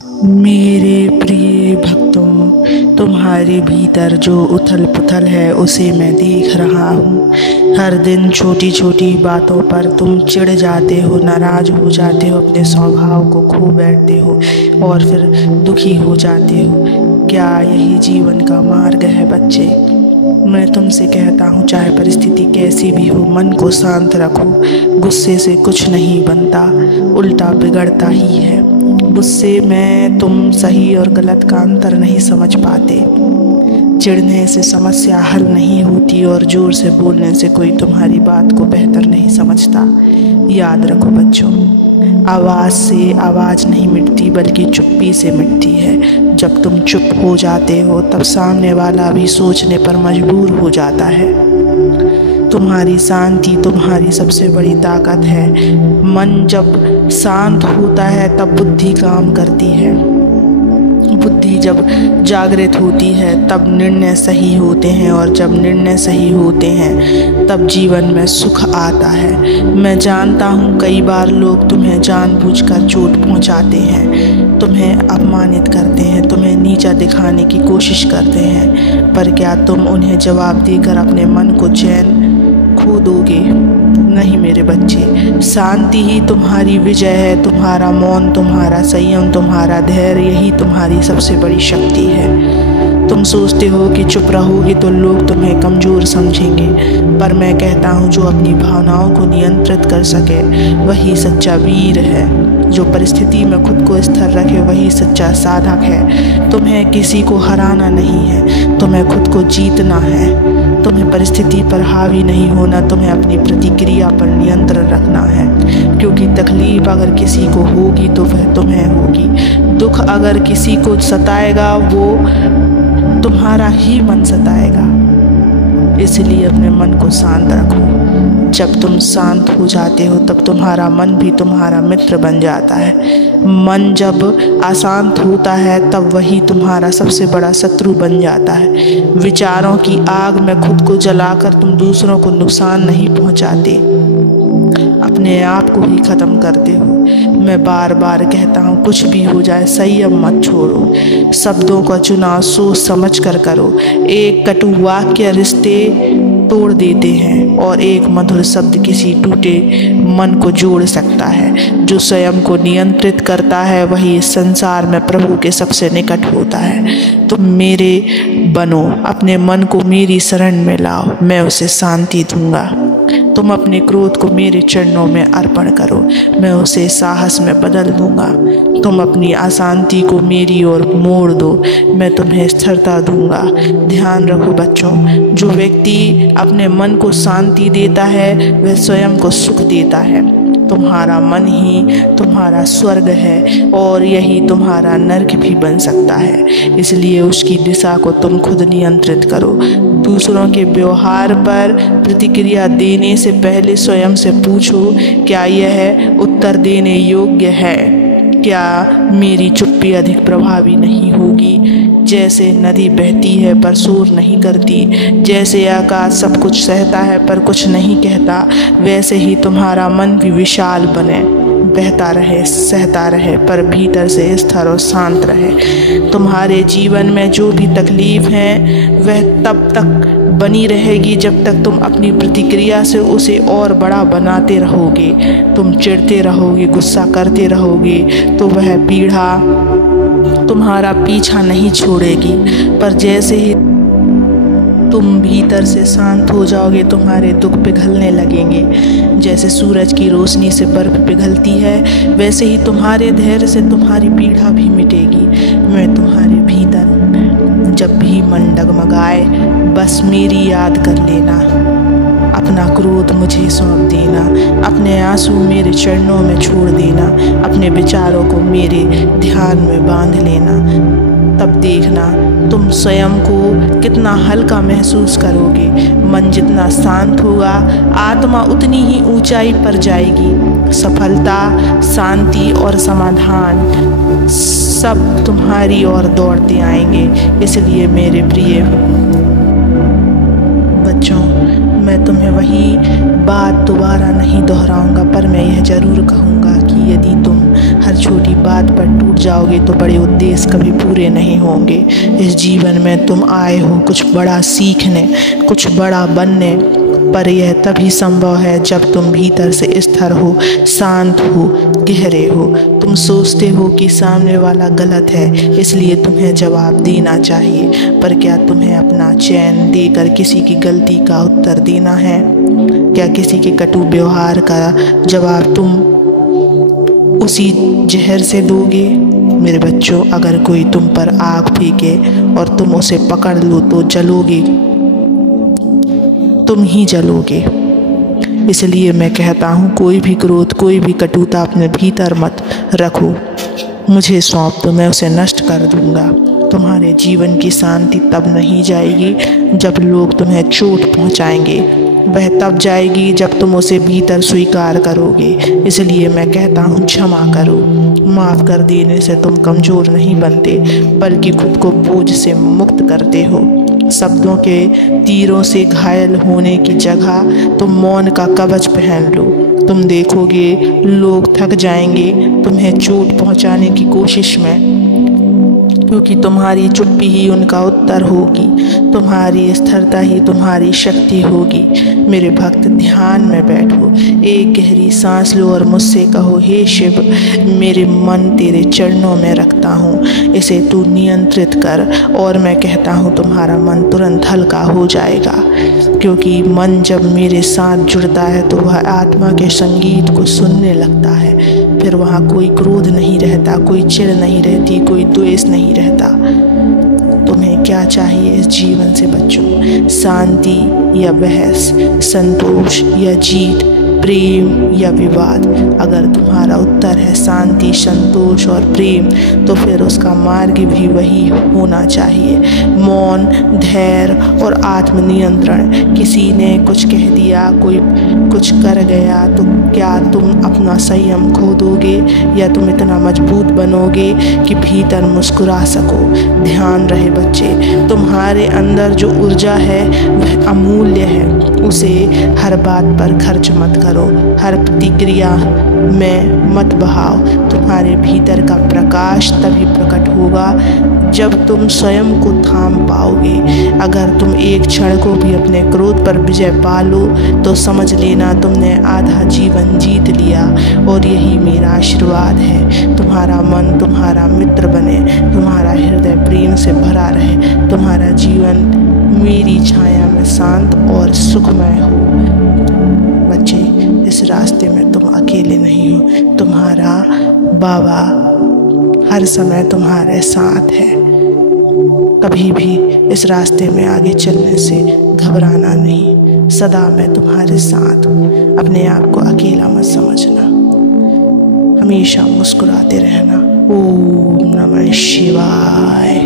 मेरे प्रिय भक्तों, तुम्हारे भीतर जो उथल पुथल है उसे मैं देख रहा हूँ। हर दिन छोटी छोटी बातों पर तुम चिढ़ जाते हो, नाराज़ हो जाते हो, अपने स्वभाव को खो बैठते हो और फिर दुखी हो जाते हो। क्या यही जीवन का मार्ग है बच्चे? मैं तुमसे कहता हूँ, चाहे परिस्थिति कैसी भी हो, मन को शांत रखो। गुस्से से कुछ नहीं बनता, उल्टा बिगड़ता ही है। गुस्से में तुम सही और गलत का अंतर नहीं समझ पाते। चिढ़ने से समस्या हल नहीं होती और ज़ोर से बोलने से कोई तुम्हारी बात को बेहतर नहीं समझता। याद रखो बच्चों, आवाज़ से आवाज़ नहीं मिटती बल्कि चुप्पी से मिटती है। जब तुम चुप हो जाते हो तब सामने वाला भी सोचने पर मजबूर हो जाता है। तुम्हारी शांति तुम्हारी सबसे बड़ी ताकत है। मन जब शांत होता है तब बुद्धि काम करती है। बुद्धि जब जागृत होती है तब निर्णय सही होते हैं और जब निर्णय सही होते हैं तब जीवन में सुख आता है। मैं जानता हूँ कई बार लोग तुम्हें जानबूझकर चोट पहुँचाते हैं, तुम्हें अपमानित करते हैं, तुम्हें नीचा दिखाने की कोशिश करते हैं, पर क्या तुम उन्हें जवाब देकर अपने मन को चैन खो दोगे? नहीं मेरे बच्चे, शांति ही तुम्हारी विजय है। तुम्हारा मौन, तुम्हारा संयम, तुम्हारा धैर्य, यही तुम्हारी सबसे बड़ी शक्ति है। तुम सोचते हो कि चुप रहोगे तो लोग तुम्हें कमज़ोर समझेंगे, पर मैं कहता हूँ जो अपनी भावनाओं को नियंत्रित कर सके वही सच्चा वीर है। जो परिस्थिति में खुद को स्थिर रखे वही सच्चा साधक है। तुम्हें किसी को हराना नहीं है, तुम्हें खुद को जीतना है। तुम्हें परिस्थिति पर हावी नहीं होना, तुम्हें अपनी प्रतिक्रिया पर नियंत्रण रखना है। क्योंकि तकलीफ अगर किसी को होगी तो वह तुम्हें होगी। दुख अगर किसी को सताएगा वो तुम्हारा ही मन सताएगा। इसलिए अपने मन को शांत रखो। जब तुम शांत हो जाते हो तब तुम्हारा मन भी तुम्हारा मित्र बन जाता है। मन जब अशांत होता है तब वही तुम्हारा सबसे बड़ा शत्रु बन जाता है। विचारों की आग में खुद को जलाकर तुम दूसरों को नुकसान नहीं पहुंचाते, अपने आप को ही ख़त्म करते हो। मैं बार बार कहता हूँ, कुछ भी हो जाए संयम मत छोड़ो। शब्दों का चुनाव सोच समझ कर करो। एक कटु वाक्य रिश्ते तोड़ देते हैं और एक मधुर शब्द किसी टूटे मन को जोड़ सकता है। जो स्वयं को नियंत्रित करता है वही इस संसार में प्रभु के सबसे निकट होता है। तुम मेरे बनो, अपने मन को मेरी शरण में लाओ, मैं उसे शांति दूंगा। तुम अपने क्रोध को मेरे चरणों में अर्पण करो, मैं उसे साहस में बदल दूंगा। तुम अपनी अशांति को मेरी ओर मोड़ दो, मैं तुम्हें स्थिरता दूंगा। ध्यान रखो बच्चों, जो व्यक्ति अपने मन को शांति देता है वह स्वयं को सुख देता है। तुम्हारा मन ही तुम्हारा स्वर्ग है और यही तुम्हारा नरक भी बन सकता है। इसलिए उसकी दिशा को तुम खुद नियंत्रित करो। दूसरों के व्यवहार पर प्रतिक्रिया देने से पहले स्वयं से पूछो, क्या यह उत्तर देने योग्य है? क्या मेरी चुप्पी अधिक प्रभावी नहीं होगी? जैसे नदी बहती है पर शोर नहीं करती, जैसे आकाश सब कुछ सहता है पर कुछ नहीं कहता, वैसे ही तुम्हारा मन भी विशाल बने, बहता रहे, सहता रहे, पर भीतर से स्थिर और शांत रहे। तुम्हारे जीवन में जो भी तकलीफ है वह तब तक बनी रहेगी जब तक तुम अपनी प्रतिक्रिया से उसे और बड़ा बनाते रहोगे। तुम चिढ़ते रहोगे, गुस्सा करते रहोगे तो वह पीड़ा तुम्हारा पीछा नहीं छोड़ेगी। पर जैसे ही तुम भीतर से शांत हो जाओगे तुम्हारे दुख पिघलने लगेंगे। जैसे सूरज की रोशनी से बर्फ पिघलती है वैसे ही तुम्हारे धैर्य से तुम्हारी पीड़ा भी मिटेगी। मैं तुम्हारे भीतर जब भी मन डगमगाए बस मेरी याद कर लेना, अपना क्रोध मुझे सौंप देना, अपने आंसू मेरे चरणों में छोड़ देना, अपने विचारों को मेरे ध्यान में बांध लेना। तब देखना तुम स्वयं को कितना हल्का महसूस करोगे। मन जितना शांत होगा आत्मा उतनी ही ऊंचाई पर जाएगी। सफलता, शांति और समाधान सब तुम्हारी ओर दौड़ते आएंगे। इसलिए मेरे प्रिय बच्चों, मैं तुम्हें वही बात दोबारा नहीं दोहराऊंगा, पर मैं यह ज़रूर कहूँगा कि यदि तुम हर छोटी बात पर टूट जाओगे तो बड़े उद्देश्य कभी पूरे नहीं होंगे। इस जीवन में तुम आए हो कुछ बड़ा सीखने, कुछ बड़ा बनने, पर यह तभी संभव है जब तुम भीतर से स्थिर हो, शांत हो, गहरे हो। तुम सोचते हो कि सामने वाला गलत है इसलिए तुम्हें जवाब देना चाहिए, पर क्या तुम्हें अपना चैन देकर किसी की गलती का उत्तर देना है? क्या किसी के कटु व्यवहार का जवाब तुम उसी जहर से दोगे? मेरे बच्चों, अगर कोई तुम पर आग फेंके और तुम उसे पकड़ लो तो जलोगे, तुम ही जलोगे। इसलिए मैं कहता हूँ कोई भी क्रोध, कोई भी कटुता अपने भीतर मत रखो। मुझे सौंप दो, मैं उसे नष्ट कर दूंगा। तुम्हारे जीवन की शांति तब नहीं जाएगी जब लोग तुम्हें चोट पहुँचाएंगे, वह तब जाएगी जब तुम उसे भीतर स्वीकार करोगे। इसलिए मैं कहता हूँ क्षमा करो। माफ़ कर देने से तुम कमज़ोर नहीं बनते, बल्कि खुद को बोझ से मुक्त करते हो। शब्दों के तीरों से घायल होने की जगह तुम मौन का कवच पहन लो। तुम देखोगे लोग थक जाएंगे तुम्हें चोट पहुंचाने की कोशिश में, क्योंकि तुम्हारी चुप्पी ही उनका उत्तर होगी, तुम्हारी स्थिरता ही तुम्हारी शक्ति होगी। मेरे भक्त, ध्यान में बैठो, एक गहरी सांस लो और मुझसे कहो, हे शिव, मेरे मन तेरे चरणों में रखता हूँ, इसे तू नियंत्रित कर। और मैं कहता हूँ तुम्हारा मन तुरंत हल्का हो जाएगा, क्योंकि मन जब मेरे साथ जुड़ता है तो वह आत्मा के संगीत को सुनने लगता है। फिर वहाँ कोई क्रोध नहीं रहता, कोई चिढ़ नहीं रहती, कोई द्वेष नहीं रहता। तुम्हें क्या चाहिए इस जीवन से बच्चों? शांति या बहस, संतोष या जीत, प्रेम या विवाद? अगर तुम्हारा उत्तर है शांति, संतोष और प्रेम, तो फिर उसका मार्ग भी वही होना चाहिए, मौन, धैर्य और आत्मनियंत्रण। किसी ने कुछ कह दिया, कोई कुछ कर गया, तो क्या तुम अपना संयम खो दोगे, या तुम इतना मजबूत बनोगे कि भीतर मुस्कुरा सको? ध्यान रहे बच्चे, तुम्हारे अंदर जो ऊर्जा है वह अमूल्य है, उसे हर बात पर खर्च मत करो, हर प्रतिक्रिया में मत बहाओ। तुम्हारे भीतर का प्रकाश तभी प्रकट होगा जब तुम स्वयं को थाम पाओगे। अगर तुम एक क्षण को भी अपने क्रोध पर विजय पा लो तो समझ लेना तुमने आधा जीवन जीत लिया, और यही मेरा आशीर्वाद है। तुम्हारा मन तुम्हारा मित्र बने, तुम्हारा हृदय प्रेम से भरा रहे, तुम्हारा जीवन मेरी छाया में शांत और सुखमय हो। बच्चे, इस रास्ते में तुम अकेले नहीं हो, तुम्हारा बाबा हर समय तुम्हारे साथ है। कभी भी इस रास्ते में आगे चलने से घबराना नहीं, सदा मैं तुम्हारे साथ हूँ। अपने आप को अकेला मत समझना, हमेशा मुस्कुराते रहना। ओम नमः शिवाय।